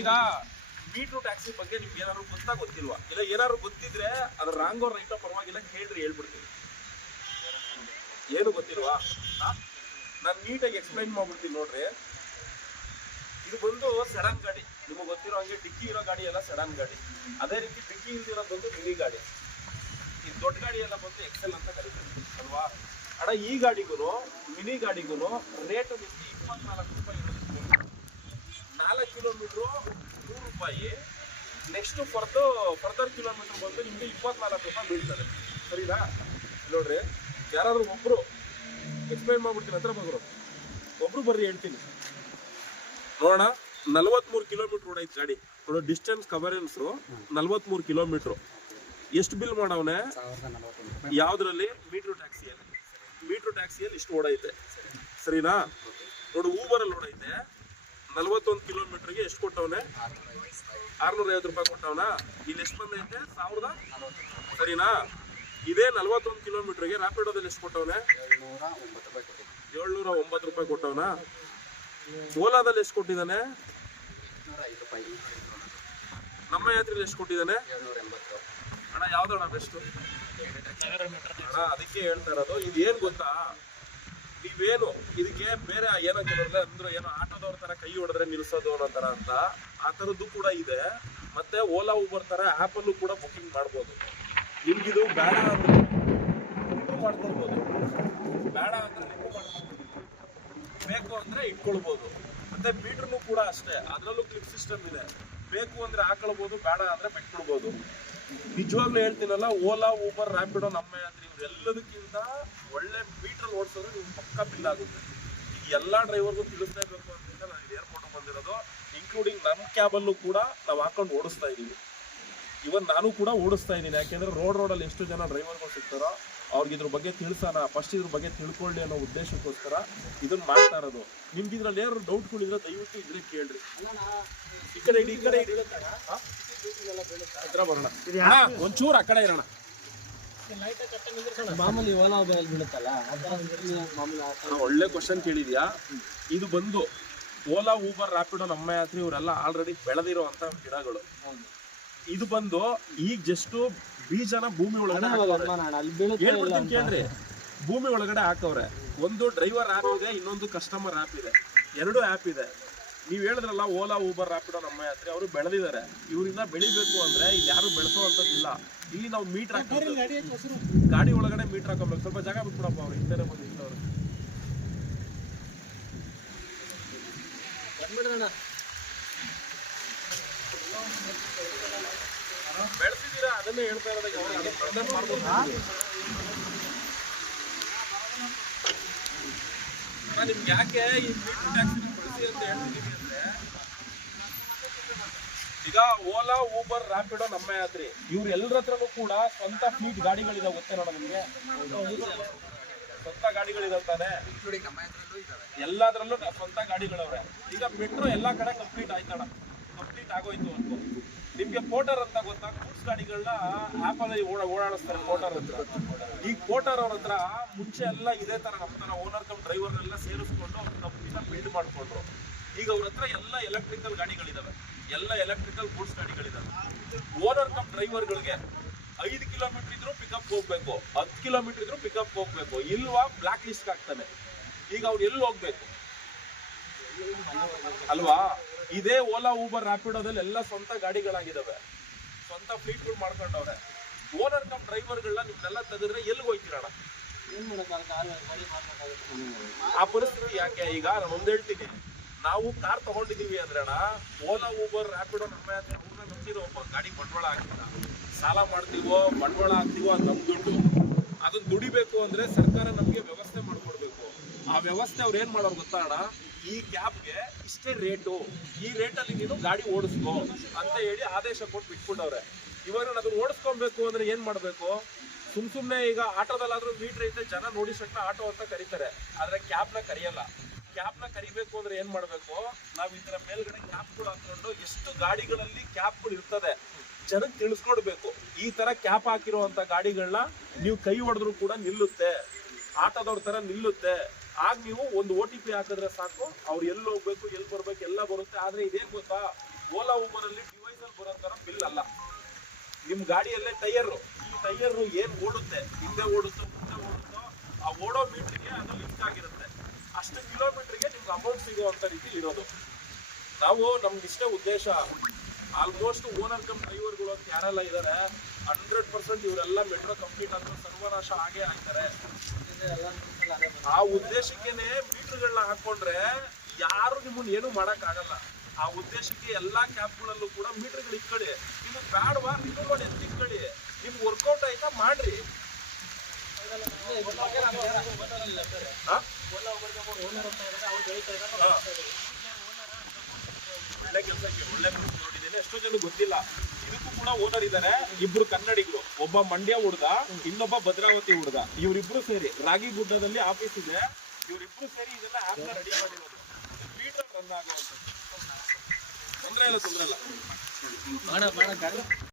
ಈಗ metre taxi ಬಗ್ಗೆ ನಿಮ್ಗೆ ಏನಾದ್ರು ಗೊತ್ತಿಲ್ವಾ? ಇಲ್ಲ ಏನಾದ್ರು ಗೊತ್ತಿದ್ರೆ ಅದ್ರ ರಾಂಗೋ ರೈಟೋ ಪರವಾಗಿಲ್ಲ ಹೇಳ್ರಿ, ಹೇಳ್ಬಿಡ್ತೀನಿ. ಏನು ಗೊತ್ತಿಲ್ವಾ? ನಾನು ನೀಟಾಗಿ ಎಕ್ಸ್ಪ್ಲೈನ್ ಮಾಡ್ಬಿಡ್ತೀನಿ ನೋಡ್ರಿ. ಇದು ಬಂದು ಸೆಡನ್ ಗಾಡಿ, ನಿಮಗೆ ಗೊತ್ತಿರೋ ಹಂಗೆ ಡಿಕ್ಕಿ ಇರೋ ಗಾಡಿ ಎಲ್ಲ ಸೆಡನ್ ಗಾಡಿ. ಅದೇ ರೀತಿ ಡಿಕ್ಕಿ ಇಲ್ದಿರೋದು ಬಂದು ಮಿನಿ ಗಾಡಿ. ಈ ದೊಡ್ಡ ಗಾಡಿ ಎಲ್ಲ ಬಂದು ಎಕ್ಸೆಲ್ ಅಂತ ಕರೀತಾರೆ ಅಲ್ವಾ ಅಣ್ಣ. ಈ ಗಾಡಿಗೂ ಮಿನಿ ಗಾಡಿಗೂ ರೇಟ್ ನಿಮಗೆ 24 ರೂಪಾಯಿ ಇರುತ್ತೆ. 4 ಕಿಲೋಮೀಟ್ರು 100 ರೂಪಾಯಿ. ನೆಕ್ಸ್ಟ್ ಫರ್ದರ್ ಕಿಲೋಮೀಟರ್ ಬಂದು ನಿಮಗೆ 24 ರೂಪಾಯಿ ಬೀಳ್ತದೆ. ಸರಿನಾ? ನೋಡ್ರಿ, ಯಾರಾದ್ರೂ ಒಬ್ರು ಎಕ್ಸ್ಪ್ಲೈನ್ ಮಾಡ್ಬಿಡ್ತೀನಿ, ಹತ್ರ ಬಗ್ರು ಒಬ್ರು ಬರ್ರಿ ಹೇಳ್ತೀನಿ ನೋಡೋಣ. 43 ಕಿಲೋಮೀಟರ್ ಓಡೈತೆ ಗಾಡಿ. ನೋಡೋ ಡಿಸ್ಟೆನ್ಸ್ ಕವರೆನ್ಸು 43 ಕಿಲೋಮೀಟ್ರು. ಎಷ್ಟು ಬಿಲ್ ಮಾಡವನೆ? ಯಾವ್ದ್ರಲ್ಲಿ? ಮೀಟ್ರ್ ಟ್ಯಾಕ್ಸಿಯಲ್ಲಿ. ಮೀಟ್ರ್ ಟ್ಯಾಕ್ಸಿಯಲ್ಲಿ ಇಷ್ಟು ಓಡೈತೆ. ಸರಿನಾ? ನೋಡು, ಊಬರಲ್ಲಿ ಓಡೈತೆ 41 ಕಿಲೋಮೀಟರ್ಗೆ ಎಷ್ಟು ಕೊಟ್ಟವನೆ? 650 ರೂಪಾಯಿ ಕೊಟ್ಟವನ. ಇಲ್ಲಿ ಎಷ್ಟು ಬಂದೈತೆ? 1000. ಸರಿನಾ? ಇದೇ 41 ಕಿಲೋಮೀಟರ್ಗೆ ರ್ಯಾಪಿಡೋದಲ್ಲಿ ಎಷ್ಟು ಕೊಟ್ಟವನೆ? 709 ರೂಪಾಯಿ ಕೊಟ್ಟವನ. ಓಲಾದಲ್ಲಿ ಎಷ್ಟು ಕೊಟ್ಟಿದ್ದಾನೆ? ನಮ್ಮ ಯಾತ್ರೆಯಲ್ಲಿ ಎಷ್ಟು ಕೊಟ್ಟಿದ್ದಾನೆ ಅಣ್ಣ? ಯಾವ್ದಣ್ಣ ಬೆಸ್ಟ್ ಅಣ್ಣ? ಅದಕ್ಕೆ ಹೇಳ್ತಾ ಇರೋದು. ಇದೇನ್ ಗೊತ್ತಾ, ನೀವೇನು ಇದಕ್ಕೆ ಬೇರೆ ಏನಂತ ಅಂದ್ರೆ ಏನೋ ಆಟೋದವ್ರ ತರ ಕೈ ಹೊಡೆದ್ರೆ ನಿಲ್ಸೋದು ಅನ್ನೋ ತರ ಅಂತ, ಆ ತರದ್ದು ಕೂಡ ಇದೆ. ಮತ್ತೆ ಓಲಾ ಊಬರ್ ತರ ಆಪ್ ಅಲ್ಲೂ ಕೂಡ ಬುಕಿಂಗ್ ಮಾಡ್ಬೋದು. ನಿಮ್ಗಿದು ಬೇಡ ಅಂದ್ರೆ ಮಾಡ್ಕೊಳ್ಬೋದು, ಬೇಡ ಅಂದ್ರೆ ನೀವು ಮಾಡ್ಕೊಳ್ಬೋದು, ಬೇಕು ಅಂದ್ರೆ ಇಟ್ಕೊಳ್ಬೋದು. ಮತ್ತೆ ಮೀಟರ್ನು ಕೂಡ ಅಷ್ಟೇ, ಅದರಲ್ಲೂ ಕ್ಲಿಕ್ ಸಿಸ್ಟಮ್ ಇದೆ. ಬೇಕು ಅಂದ್ರೆ ಹಾಕೊಳ್ಬೋದು, ಬೇಡ ಅಂದ್ರೆ ಬಿಟ್ಕೊಳ್ಬೋದು. ನಿಜವಾಗ್ಲೂ ಹೇಳ್ತೀನಲ್ಲ, ಓಲಾ ಊಬರ್ ರ್ಯಾಪಿಡೋ ನಮ್ಮ ಯಾತ್ರೆ ಇವ್ರೆಲ್ಲದಕ್ಕಿಂತ ಒಳ್ಳೆ ಮೀಟರ್ ಓಡಿಸೋದ್ರೆ ನಿಮ್ಗೆ ಪಕ್ಕ ಬಿಲ್ ಆಗುತ್ತೆ. ಈಗ ಎಲ್ಲ ಡ್ರೈವರ್ಗೂ ತಿಳಿಸ್ತಾ ಇರಬೇಕು ಅಂತ ನಾನು ಏರ್ಪೋರ್ಟ್ ಬಂದಿರೋದು, ಇನ್ಕ್ಲೂಡಿಂಗ್ ನಮ್ಮ ಕ್ಯಾಬಲ್ಲೂ ಕೂಡ ನಾವು ಹಾಕೊಂಡು ಓಡಿಸ್ತಾ ಇದ್ದೀವಿ. ಇವನ್ ನಾನು ಕೂಡ ಓಡಿಸ್ತಾ ಇದ್ದೀನಿ. ಯಾಕೆಂದ್ರೆ ರೋಡಲ್ಲಿ ಎಷ್ಟು ಜನ ಡ್ರೈವರ್ಗಳು ಸಿಗ್ತಾರೋ ಅವ್ರಿಗೆ ಇದ್ರ ಬಗ್ಗೆ ತಿಳಿಸೋಣ, ಫಸ್ಟ್ ಇದ್ರ ಬಗ್ಗೆ ತಿಳ್ಕೊಳ್ಳಿ ಅನ್ನೋ ಉದ್ದೇಶಕ್ಕೋಸ್ಕರ ಇದನ್ನ ಮಾಡ್ತಾ ಇರೋದು. ನಿಮ್ಗೆ ಇದ್ರಲ್ಲಿ ಏನಾದ್ರು ಡೌಟ್ಗಳಿದ್ರೆ ದಯವಿಟ್ಟು ಇದ್ರೆ ಕೇಳ್ರಿ. ಈ ಕಡೆ ಇಡಿ, ಈ ಕಡೆ ಇಡಿ, ಹತ್ರ ಬರೋಣ. ಒಂಚೂರು ಆ ಕಡೆ ಇರೋಣ. ಮಾಮೂಲಿ ಓಲಾ ಬೀಳುತ್ತಲ್ಲ, ಒಳ್ಳೆ ಕ್ವಶನ್ ಕೇಳಿದ್ಯಾ. ಇದು ಬಂದು ಓಲಾ ಊಬರ್ ರ್ಯಾಪಿಡೋ ನಮ್ಮ ಯಾತ್ರೆ ಇವರೆಲ್ಲ ಆಲ್ರೆಡಿ ಬೆಳೆದಿರುವಂತ ಗಿಡಗಳು. ಇದು ಬಂದು ಈಗ ಜಸ್ಟ್ ಬೀಜನ ಭೂಮಿ ಒಳಗಡೆ ಹೇಳ್ಬಿಡ್ತೀನಿ ಕೇಳ್ರಿ. ಭೂಮಿ ಒಳಗಡೆ ಹಾಕವ್ರೆ. ಒಂದು ಡ್ರೈವರ್ ಆ್ಯಪ್ ಇದೆ, ಇನ್ನೊಂದು ಕಸ್ಟಮರ್ ಆ್ಯಪ್ ಇದೆ. 2 ಆ್ಯಪ್ ಇದೆ. ನೀವು ಹೇಳಿದ್ರಲ್ಲ ಓಲಾ ಊಬರ್ ರ್ಯಾಪಿಡೋ ನಮ್ಮ ಯಾತ್ರೆ, ಅವರು ಬೆಳೆದಿದ್ದಾರೆ. ಇವರಿಂದ ಬೆಳಿಬೇಕು ಅಂದ್ರೆ ಇಲ್ಲಿ ಯಾರು ಬೆಳೆಸೋವಂಥದ್ದಿಲ್ಲ. ಇಲ್ಲಿ ನಾವು ಮೀಟರ್ ಹಾಕೋಬೇಕು, ಗಾಡಿ ಒಳಗಡೆ ಮೀಟರ್ ಹಾಕೋಬೇಕು. ಸ್ವಲ್ಪ ಜಾಗ ಬಿಟ್ಬಿಡಪ್ಪ, ಅವ್ರು ಹಿಂದೆ ಬಂದು ನಿಂತವ್ರು. ಬೆಳೆಸಿದ್ದೀರಾ, ಅದನ್ನೇ ಹೇಳ್ತಾ ಇರೋದಾಗ ಮಾಡ್ಬೋದು. ನಿಮ್ಗೆ ಯಾಕೆ ಈ ಮೀಟರ್ ಟ್ಯಾಕ್ಸಿ ಬಳಸಿ ಅಂತ ಹೇಳ್ತಿದ್ದೀವಿ ಅಂದ್ರೆ, ಈಗ ಓಲಾ ಊಬರ್ ರ್ಯಾಪಿಡೋ ನಮ್ಮ ಯಾತ್ರೆ ಇವ್ರೆಲ್ಲರ ಹತ್ರನೂ ಕೂಡ ಸ್ವಂತ ಫ್ಲೀಟ್ ಗಾಡಿಗಳಿದಾವೆ. ಗೊತ್ತೇ ನೋಡ ನಿಮ್ಗೆ, ಸ್ವಂತ ಗಾಡಿಗಳಿದಾವೆ. ಎಲ್ಲದ್ರಲ್ಲೂ ಸ್ವಂತ ಗಾಡಿಗಳವ್ರೆ. ಈಗ ಮೆಟ್ರೋ ಎಲ್ಲಾ ಕಡೆ ಕಂಪ್ಲೀಟ್ ಆಯ್ತಣ, ಕಂಪ್ಲೀಟ್ ಆಗೋಯ್ತು ಅನ್ಕೋ. ನಿಮ್ಗೆ ಪೋಟರ್ ಅಂತ ಗೊತ್ತಾ? ಗೂಡ್ಸ್ ಗಾಡಿಗಳನ್ನ ಆಪಲ್ಲಿ ಓಡಾಡಿಸ್ತಾರೆ ಪೋಟರ್ ಹತ್ರ. ಈಗ ಪೋಟರ್ ಅವ್ರ ಹತ್ರ ಮುಂಚೆ ಎಲ್ಲ ಇದೇ ತರ ನಮ್ಮ ತರ ಓನರ್ ಕಮ್ ಡ್ರೈವರ್ ಎಲ್ಲ ಸೇರಿಸ್ಕೊಂಡು ಅವ್ರ ಕಂಪ್ನಿನ ಬಿಲ್ಡ್ ಮಾಡ್ಕೊಂಡ್ರು. ಈಗ ಅವ್ರ ಹತ್ರ ಎಲ್ಲ ಎಲೆಕ್ಟ್ರಿಕಲ್ ಗಾಡಿಗಳಿದಾವೆ, ಎಲ್ಲ ಎಲೆಕ್ಟ್ರಿಕಲ್ ಗೂಡ್ಸ್ ಗಾಡಿಗಳಿದಾವೆ. ಓನರ್ ಕಮ್ ಡ್ರೈವರ್ಗಳಿಗೆ 5 ಕಿಲೋಮೀಟರ್ ಇದ್ರು ಪಿಕಪ್ ಹೋಗ್ಬೇಕು, 10 ಕಿಲೋಮೀಟರ್ ಇದ್ರು ಪಿಕಪ್ ಹೋಗ್ಬೇಕು, ಇಲ್ವಾ ಬ್ಲಾಕ್ ಲಿಸ್ಟ್ ಆಗ್ತಾನೆ. ಈಗ ಅವ್ರು ಎಲ್ಲಿ ಹೋಗ್ಬೇಕು ಅಲ್ವಾ? ಇದೇ ಓಲಾ ಊಬರ್ ರ್ಯಾಪಿಡೋದಲ್ಲಿ ಎಲ್ಲ ಸ್ವಂತ ಗಾಡಿಗಳಾಗಿದ್ದಾವೆ, ಸ್ವಂತ ಫ್ಲೀಟ್ಗಳು ಮಾಡ್ಕೊಂಡವ್ರೆ. ಓನರ್ ಕಮ್ ಡ್ರೈವರ್ಗಳನ್ನ ನಿಮ್ನೆಲ್ಲ ತೆಗೆದ್ರೆ ಎಲ್ಲಿಗೆ ಹೋಗ್ತೀರಣ? ಆ ಪರಿಸ್ಥಿತಿ ಯಾಕೆ? ಈಗ ನಾನು ಒಂದ್ ಹೇಳ್ತೀನಿ, ನಾವು ಕಾರ್ ತಗೊಂಡಿದೀವಿ ಅಂದ್ರೆ ಅಣ್ಣ, ಓಲಾ ಊಬರ್ ರ್ಯಾಪಿಡೋ ನಮ್ಮ ಯಾತ್ರೆ ಅವ್ರನ್ನ ನಂಬಿರೋ ಒಬ್ಬ ಗಾಡಿ ಬಂಡವಾಳ ಹಾಕಿಲ್ಲ, ಸಾಲ ಮಾಡ್ತೀವೋ ಬಂಡವಾಳ ಹಾಕ್ತೀವೋ ಅದು ನಮ್ ದುಡ್ಡು. ಅದನ್ನ ದುಡಿಬೇಕು ಅಂದ್ರೆ ಸರ್ಕಾರ ನಮ್ಗೆ ವ್ಯವಸ್ಥೆ ಮಾಡ್ಕೊಡ್ಬೇಕು. ಆ ವ್ಯವಸ್ಥೆ ಅವ್ರು ಏನ್ ಮಾಡೋರು ಗೊತ್ತಾ ಅಣ್ಣ? ಈ ಕ್ಯಾಬ್ಗೆ ಇಷ್ಟೇ ರೇಟು, ಈ ರೇಟಲ್ಲಿ ನೀನು ಗಾಡಿ ಓಡಿಸ್ಕೋ ಅಂತ ಹೇಳಿ ಆದೇಶ ಕೊಟ್ಟು ಬಿಟ್ಬಿಟ್ಟವ್ರೆ. ಇವಾಗ ನಾನು ಅದನ್ನ ಓಡಿಸ್ಕೊಬೇಕು ಅಂದ್ರೆ ಏನ್ ಮಾಡ್ಬೇಕು? ಸುಮ್ನೆ ಈಗ ಆಟೋದಲ್ಲಾದ್ರೂ ಮೀಟರ್ ಐತೆ, ಜನ ನೋಡಿ ಸಟ್ಟ ಆಟೋ ಅಂತ ಕರೀತಾರೆ, ಆದ್ರೆ ಕ್ಯಾಬ್ನ ಕರೆಯಲ್ಲ. ಕ್ಯಾಬ್ನ ಕರಿಬೇಕು ಅಂದ್ರೆ ಏನ್ ಮಾಡ್ಬೇಕು? ನಾವ್ ಈ ತರ ಮೇಲ್ಗಡೆ ಕ್ಯಾಪ್ಗಳು ಹಾಕೊಂಡು ಎಷ್ಟು ಗಾಡಿಗಳಲ್ಲಿ ಕ್ಯಾಪ್ಗಳು ಇರ್ತದೆ ಜನಕ್ಕೆ ತಿಳಿಸ್ಕೊಡ್ಬೇಕು. ಈ ತರ ಕ್ಯಾಪ್ ಹಾಕಿರುವಂತ ಗಾಡಿಗಳನ್ನ ನೀವು ಕೈ ಹೊಡೆದ್ರು ಕೂಡ ನಿಲ್ಲುತ್ತೆ, ಆಟೋದವ್ರ ತರ ನಿಲ್ಲುತ್ತೆ. ಆಗ ನೀವು ಒಂದು OTP ಹಾಕಿದ್ರೆ ಸಾಕು, ಅವ್ರು ಎಲ್ಲಿ ಹೋಗ್ಬೇಕು ಎಲ್ಲಿ ಬರ್ಬೇಕು ಎಲ್ಲ ಬರುತ್ತೆ. ಆದ್ರೆ ಇದೇನ್ ಗೊತ್ತಾ, ಓಲಾ ಊಬರ್ ಅಲ್ಲಿ ಡಿವೈಸ್ ಅಲ್ಲಿ ಬರೋ ತರ ಬಿಲ್ ಅಲ್ಲ. ನಿಮ್ ಗಾಡಿಯಲ್ಲೇ ಟೈರ್, ಈ ಟೈರ್ ಏನ್ ಓಡುತ್ತೆ, ಹಿಂದೆ ಓಡುತ್ತೋ ಮುಂದೆ ಓಡುತ್ತೋ, ಆ ಓಡೋ ಮೀಟರ್ಗೆ ಅದು ಲಿಂಕ್ ಆಗಿರುತ್ತೆ. ಅಷ್ಟು ಕಿಲೋಮೀಟರ್ಗೆ ನಿಮ್ಗೆ ಅಮೌಂಟ್ ಸಿಗುವಂತ ರೀತಿ ಇರೋದು. ನಾವು ನಮ್ಗೆ ಇಷ್ಟೇ ಉದ್ದೇಶ. ಆಲ್ಮೋಸ್ಟ್ ಓನರ್ ಕಮ್ ಡ್ರೈವರ್ಗಳು ಅಂತ ಯಾರೆಲ್ಲ ಇದ್ದಾರೆ 100% ಇವರೆಲ್ಲ ಮೆಟ್ರೋ ಕಂಪ್ಲೀಟ್ ಆದ್ರೂ ಸರ್ವನಾಶ ಆಗೇ ಆಗ್ತಾರೆ. ಆ ಉದ್ದೇಶಕ್ಕೇನೆ ಮೀಟರ್ಗಳನ್ನ ಹಾಕೊಂಡ್ರೆ ಯಾರು ನಿಮ್ಮನ್ನ ಏನು ಮಾಡಕ್ ಆಗಲ್ಲ. ಆ ಉದ್ದೇಶಕ್ಕೆ ಎಲ್ಲಾ ಕ್ಯಾಬ್ಗಳಲ್ಲೂ ಕೂಡ ಮೀಟರ್ಗಳು ಇಟ್ಕೊಳ್ಳಿ. ನಿಮ್ಗೆ ಬೇಡವಾ ರಿಮೂವಲ್ ಎತ್ತಿಟ್ಕೊಳ್ಳಿ. ನಿಮ್ಗೆ ವರ್ಕೌಟ್ ಆಯ್ತಾ ಮಾಡ್ರಿ. ಒಳ್ಳೆ ಕೆಲಸಕ್ಕೆ ಒಳ್ಳೆ ಗ್ರೂಪ್ ನೋಡಿದ್ದೇನೆ. ಎಷ್ಟೋ ಜನ ಗೊತ್ತಿಲ್ಲ. ಇದಕ್ಕೂ ಕೂಡ ಓನರ್ ಇದ್ದಾರೆ, ಇಬ್ರು ಕನ್ನಡಿಗರು, ಒಬ್ಬ ಮಂಡ್ಯ ಹುಡುಗ, ಇನ್ನೊಬ್ಬ ಭದ್ರಾವತಿ ಹುಡುಗ. ಇವರಿಬ್ರು ಸೇರಿ ರಾಗಿಗುಡ್ಡದಲ್ಲಿ ಆಫೀಸ್ ಇದೆ. ಇವರಿಬ್ರು ಸೇರಿ ಇದೆಲ್ಲ ಆಪ್ ರೆಡಿ ಮಾಡಿರೋದು. ಮೀಟರ್ ರನ್ ಆಗುವಂಥದ್ದು ತೊಂದರೆ ಇಲ್ಲ.